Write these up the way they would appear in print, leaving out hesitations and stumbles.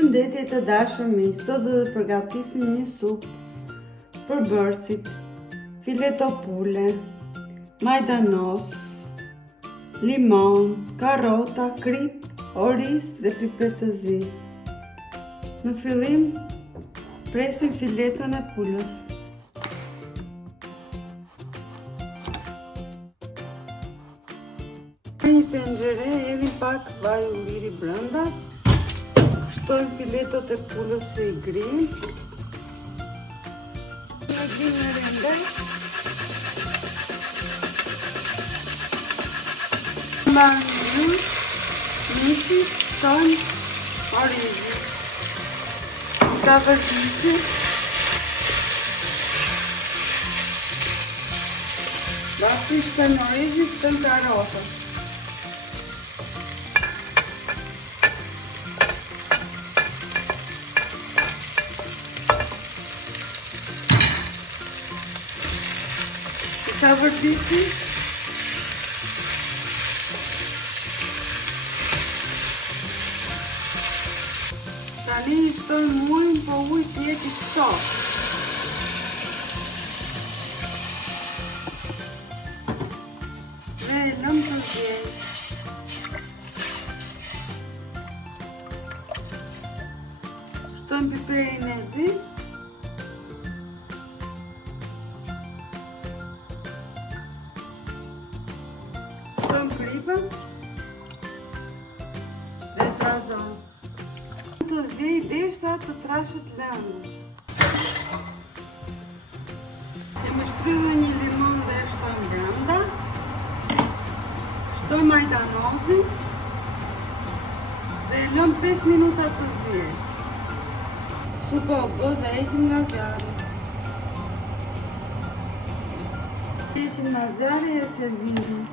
Përshëndetje të dashur miq, sot do të përgatisim një supë për bërësit, fileto pule, majdanoz, limon, karrota, krip, oriz dhe piper të zi. Në fillim, presim fileton e pulës. Në një tenxhere hedhim pak vaj ulliri brenda. Shtojmë filetot e pulës se i grinë. Në grinë në rendej. Mbarë në gjurë, mishi, shtojmë orizin. Ka vërtisi. Basi shtojmë orizin, shtojmë karotën. Ka vërtisi. Tani i shtojmë ujin, po uji të jetë i ftohtë. Ne e lëmë të zjejë. Shtojmë piperin e zi. Shtojmë kripën dhe trazon. Të zjej derisa të trashet lëndë. Kemi shtrydhur një limon dhe e shtojmë brenda. Shtojmë majdanozin dhe e lëmë 5 minuta të zjej. Supa u bë dhe heqim nga zjarri. Heqim nga zjarri e servirim.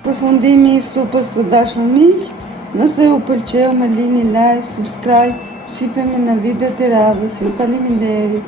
Përfundimi i supës së dashur miq, nëse u pëlqeu më lini like, subscribe, shihemi në video të radhës. Ju faleminderit.